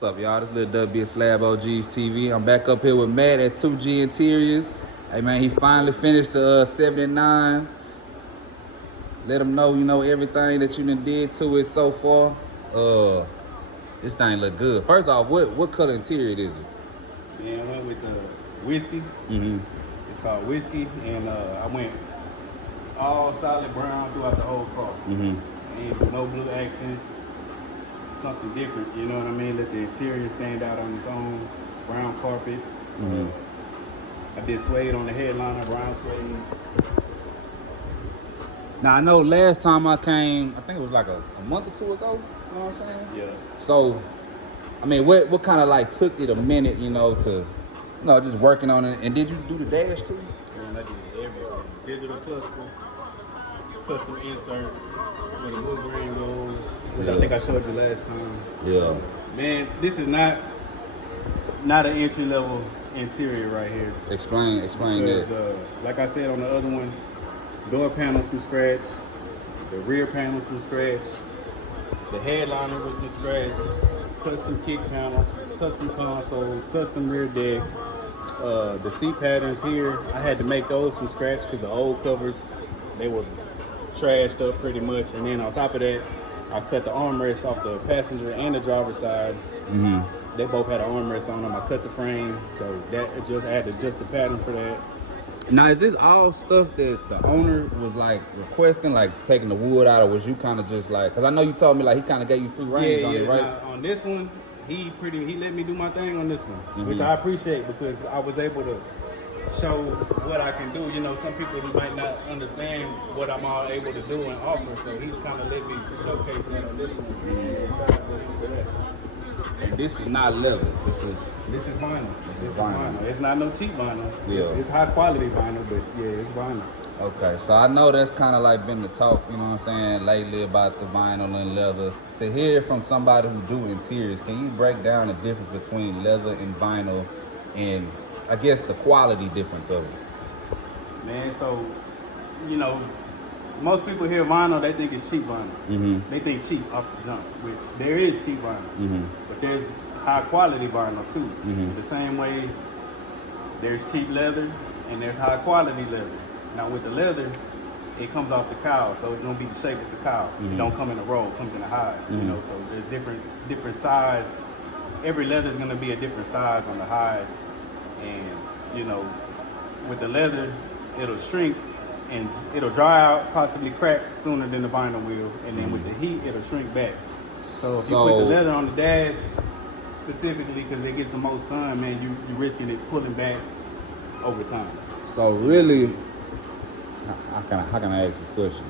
What's up, y'all? This little W at SlabOgsTv. I'm back up here with Matt at 2G Interiors. Hey, man, he finally finished the 79. Let him know, everything that you done did to it so far. This thing look good. First off, what color interior is it? Man, I went with the whiskey. It's called whiskey, and I went all solid brown throughout the whole car. And no blue accents. Something different, you know what I mean? Let the interior stand out on its own. Brown carpet. I did suede on the headliner, brown suede. Now, I know last time I came, I think it was like a month or two ago, you know what I'm saying? Yeah. So, I mean, what kind of like took it a minute, to, just working on it? And did you do the dash too? Man, I did everything. Digital cluster, custom inserts, where the wood grain goes, which I think I showed you last time. Yeah. Man, this is not an entry level interior right here. Explain Because, that. like I said on the other one, door panels from scratch, the rear panels from scratch, the headliner was from scratch, custom kick panels, custom console, custom rear deck. The seat patterns here, I had to make those from scratch because the old covers, they were trashed up pretty much. And then on top of that, I cut the armrests off the passenger and the driver's side. They both had an armrest on them. I cut the frame, so I had to adjust the pattern for that. Now, is this all stuff that the owner was like requesting, like taking the wood out, or was you kind of just like? Because I know you told me like he kind of gave you free range on it, right? Now, on this one, he let me do my thing on this one, which I appreciate because I was able to show what I can do. You know, some people who might not understand what I'm all able to do and offer, so he kind of let me showcase that on this one. And this is not leather. This is vinyl. This is vinyl. It's not no cheap vinyl. Yeah. It's high quality vinyl, but yeah, it's vinyl. Okay, so I know that's kind of like been the talk, you know what I'm saying, lately about the vinyl and leather. To hear from somebody who do interiors, can you break down the difference between leather and vinyl, and I guess the quality difference of it? Man, so most people hear vinyl, they think it's cheap vinyl. They think cheap off the jump, which there is cheap vinyl, but there's high quality vinyl too. The same way there's cheap leather and there's high quality leather. Now with the leather, it comes off the cow, so it's gonna be the shape of the cow. It don't come in a roll, it comes in a hide. So there's different size. Every leather is gonna be a different size on the hide, and with the leather, it'll shrink and it'll dry out, possibly crack sooner than the vinyl will, and then with the heat, it'll shrink back. So if you put the leather on the dash, specifically because it gets the most sun, man, you're risking it pulling back over time. So really, how can I ask this question?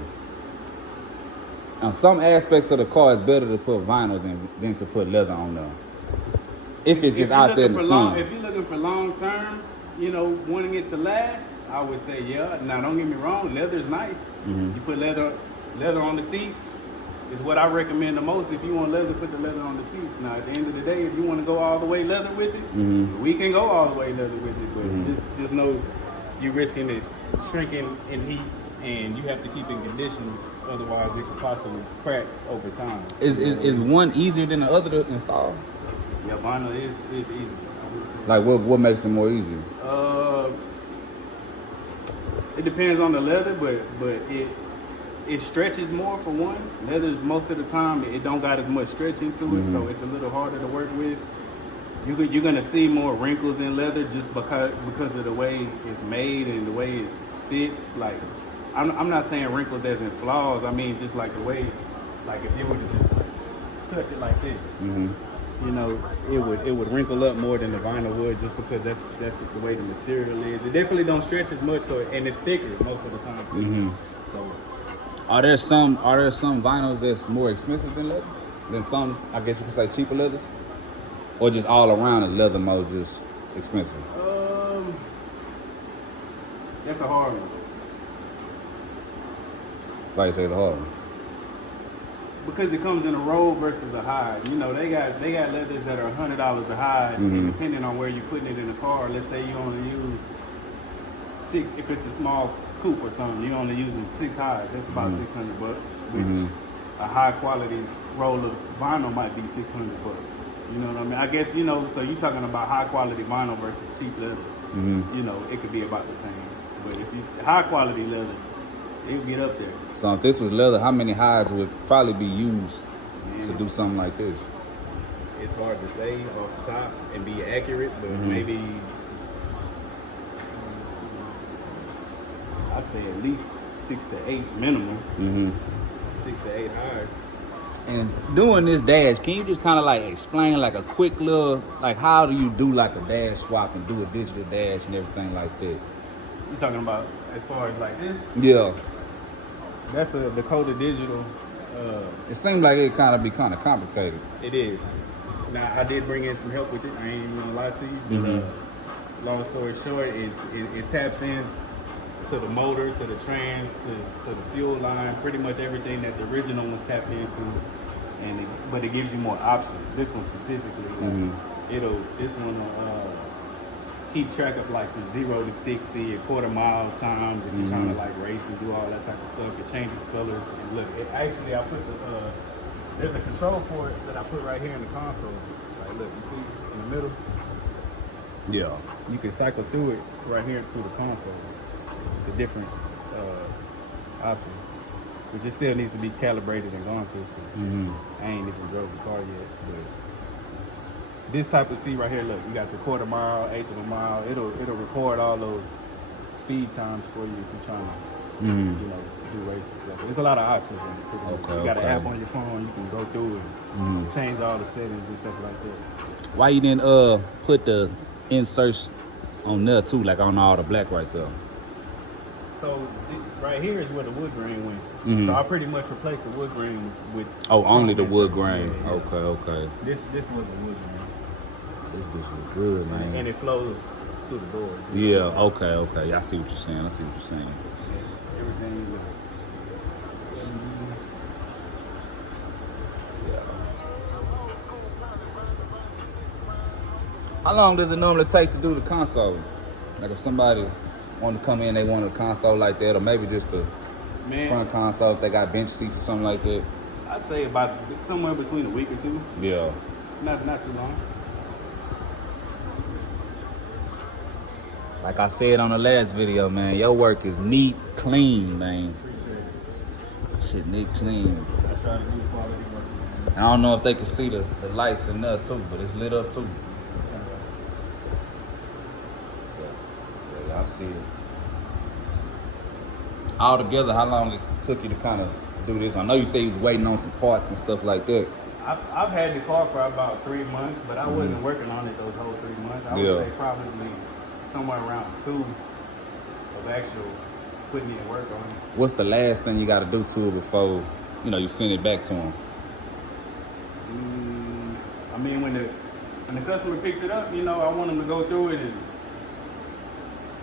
On some aspects of the car, it's better to put vinyl than to put leather on there. If it's just out there in the sun. If you're looking for long term, wanting it to last, I would say yeah. Now don't get me wrong, leather is nice. You put leather on the seats is what I recommend the most. If you want leather, put the leather on the seats. Now at the end of the day, if you want to go all the way leather with it, we can go all the way leather with it. But just know you're risking it shrinking in heat, and you have to keep it conditioned. Otherwise, it could possibly crack over time. Is one easier than the other to install? Yeah, vinyl is easy. Like what makes it more easy? It depends on the leather, but it stretches more for one. Leather, most of the time, it don't got as much stretch into it, so it's a little harder to work with. You're gonna see more wrinkles in leather just because of the way it's made and the way it sits. Like, I'm not saying wrinkles as in flaws. I mean just like the way, like if you were to just touch it like this, it would wrinkle up more than the vinyl would, just because that's the way the material is. It definitely don't stretch as much, and it's thicker most of the time too. So, are there some vinyls that's more expensive than leather? Than some, I guess you could say, cheaper leathers? Or just all around the leather mode just expensive? That's a hard one. Like you say, it's a hard one. Because it comes in a roll versus a hide. They got leathers that are $100 a hide, and depending on where you're putting it in the car. Let's say you only use 6, if it's a small coupe or something, you're only using 6 hides. That's about $600, which a high quality roll of vinyl might be $600. You know what I mean? I guess, you know, so you're talking about high quality vinyl versus cheap leather. You know, it could be about the same. But if you high quality leather, it'll get up there. So if this was leather, how many hides would probably be used to do something like this? It's hard to say off the top and be accurate, but maybe I'd say at least 6 to 8 minimum. 6 to 8 hides. And doing this dash, can you just kind of like explain like a quick little, like how do you do like a dash swap and do a digital dash and everything like that? You talking about as far as like this? Yeah. That's a Dakota Digital. It seems like it kind of be kind of complicated. It is. Now I did bring in some help with it. I ain't even gonna lie to you. But, long story short, is it taps in to the motor, to the trans, to the fuel line, pretty much everything that the original one's tapped into. But it gives you more options. This one specifically, this one will keep track of like the 0 to 60, a quarter mile times if you're trying to like race and do all that type of stuff. It changes colors. And look, actually I put there's a control for it that I put right here in the console. Like look, you see in the middle? Yeah. You can cycle through it right here through the console. The different options. Which it still needs to be calibrated and gone through because I ain't even drove the car yet. But this type of seat right here, look, you got your quarter mile, eighth of a mile. It'll record all those speed times for you if you're trying to, you know, do races and stuff. There's a lot of options in it. You got an app on your phone, you can go through it, change all the settings and stuff like that. Why you didn't put the inserts on there too, like on all the black right there? So right here is where the wood grain went. So I pretty much replaced the wood grain with. Oh, only the wood grain. Yeah. Okay. This was the wood grain. This bitch look good, man. And it flows through the doors. Yeah. Okay. Yeah, I see what you're saying. Everything. How long does it normally take to do the console? Like if somebody want to come in, they want a console like that, or maybe just a front console if they got bench seats or something like that? I'd say about somewhere between a week or two. Yeah. Not too long. Like I said on the last video, man, your work is neat, clean, man. Appreciate it. Shit neat, clean. I try to do quality work. I don't know if they can see the lights in there too, but it's lit up too. Yeah, I see it. Altogether, how long it took you to kind of do this? I know you say you was waiting on some parts and stuff like that. I've had the car for about 3 months, but I wasn't working on it those whole 3 months. I would say probably somewhere around 2 of actual putting in work on it. What's the last thing you got to do to it before, you know, you send it back to them? I mean, when the customer picks it up, you know, I want them to go through it and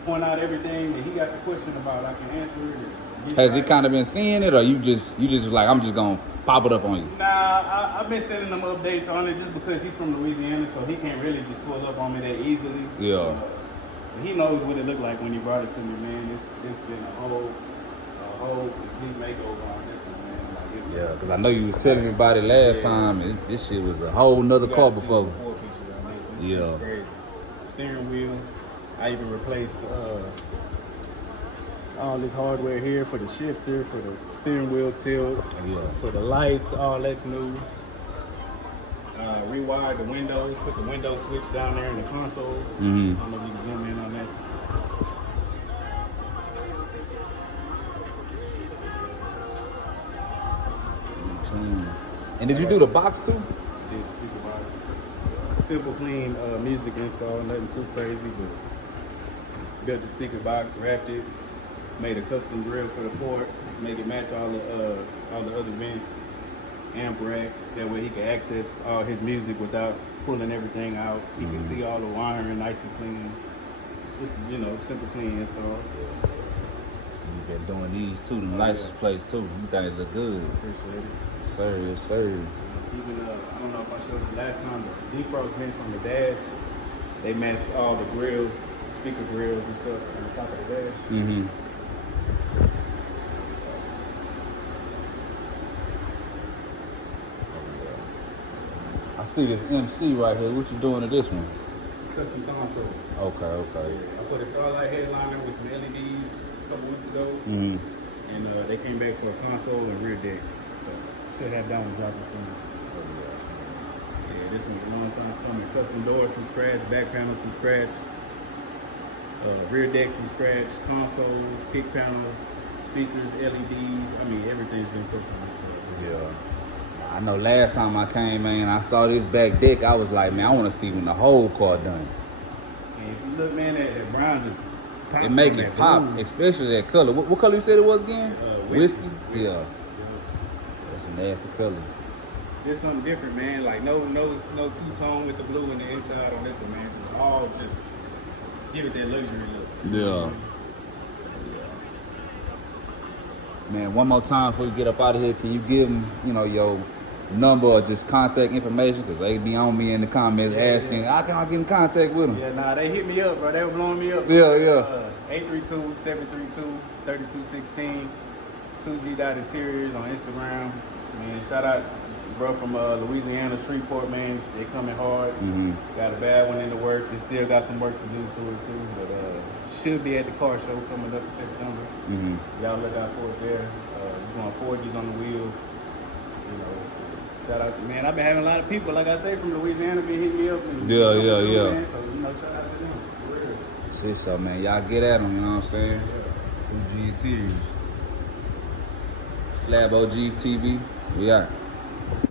point out everything that he got a question about. I can answer it. Has he kind of been seeing it, or you just like, I'm just gonna pop it up on you? Nah, I've been sending him updates on it just because he's from Louisiana, so he can't really just pull up on me that easily. Yeah. He knows what it looked like when he brought it to me, man. It's been a whole complete makeover on this one, man. Like yeah, because I know you was telling me about it last time, and this shit was a whole nother car before. It's crazy. Steering wheel. I even replaced all this hardware here for the shifter, for the steering wheel tilt, for the lights, all that's new. Rewired the windows, put the window switch down there in the console. I don't know if you can zoom in on that. And did you do the box too? Did the speaker box. Simple, clean music install, nothing too crazy, but built the speaker box, wrapped it, made a custom grill for the port, make it match all the other vents, amp rack. That way he can access all his music without pulling everything out. He can see all the wiring nice and clean. Just, you know, simple, clean install. So you've been doing these too, the license plates too. You guys look good. Appreciate it. Yes, sir. Even, I don't know if I showed you last time, the defrost vents on the dash, they match all the grills, speaker grills and stuff on the top of the dash. I see this MC right here. What you doing to this one? Custom console. Okay, okay. I put a Starlight headliner with some LEDs a couple weeks ago. Mm-hmm. And they came back for a console and rear deck. So should have that one dropping soon. Yeah, this one's a long time coming. Custom doors from scratch, back panels from scratch, rear deck from scratch, console, kick panels, speakers, LEDs. I mean, everything's been touched on this car. Yeah. I know last time I came, man, I saw this back deck. I was like, man, I want to see when the whole car done. And if you look, man, that brown just pops It make on it that pop, blue. especially that color. What color you said it was again? Whiskey. Yeah. That's a nasty color. It's something different, man. Like no two-tone with the blue in the inside on this one, man. Just all just give it that luxury look. Yeah. Man, one more time before we get up out of here, can you give them, you know, your number or just contact information? Because they be on me in the comments asking, how can I get in contact with them? Yeah, nah, they hit me up, bro. They were blowing me up. Yeah. 832-732-3216. 2G.interiors on Instagram. Man, shout out, bro, from Louisiana, Shreveport, man. They coming hard. Got a bad one in the works. They still got some work to do to it, too. But should be at the car show coming up in September. Y'all look out for it there. We're going 4Gs on the wheels. You know, shout out to, man, I've been having a lot of people, like I say, from Louisiana been hitting me up. And Yeah. Man, so, you know, shout out to them. For real. See, so, man, y'all get at them, you know what I'm saying? 2G Interiors. SlabOgsTv, we out.